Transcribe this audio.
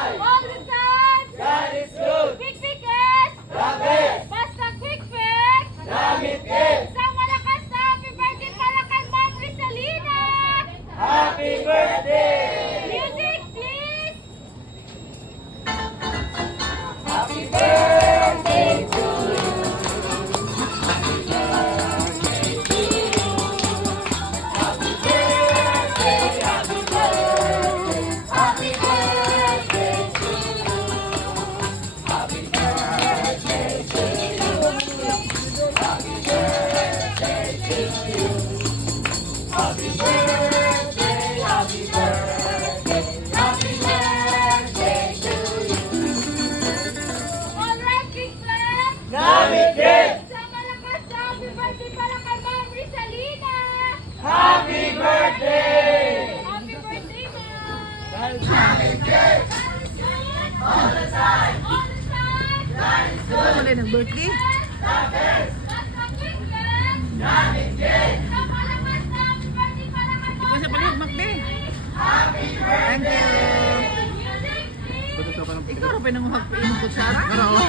All the time! God is good! Quick Pickers! The best! Basta Quick Pick! Gamit din! Sa malakas na happy birthday pala kay Ma'am Rizalina! Happy birthday! Music, please! Happy birthday to you! Happy birthday, happy birthday, happy birthday to you! Happy birthday to you! Happy birthday to you! Happy birthday, happy birthday, happy birthday to you! All right, Quick Pick! Gamit din! Sa malakas na happy birthday pala kay Ma'am Rizalina! Happy birthday! Happy birthday, Ma'am! Gamit din! All the time! All the time! God is Ito good! ulit ng birthday. The best! Basta Quick Pick! Gamit din! Sa malakas na happy birthday pala kay Ma'am Kasi pala yung makbe. Happy Thank birthday! you. Music, please! Ikaw rin pa nang kutsara? Oo.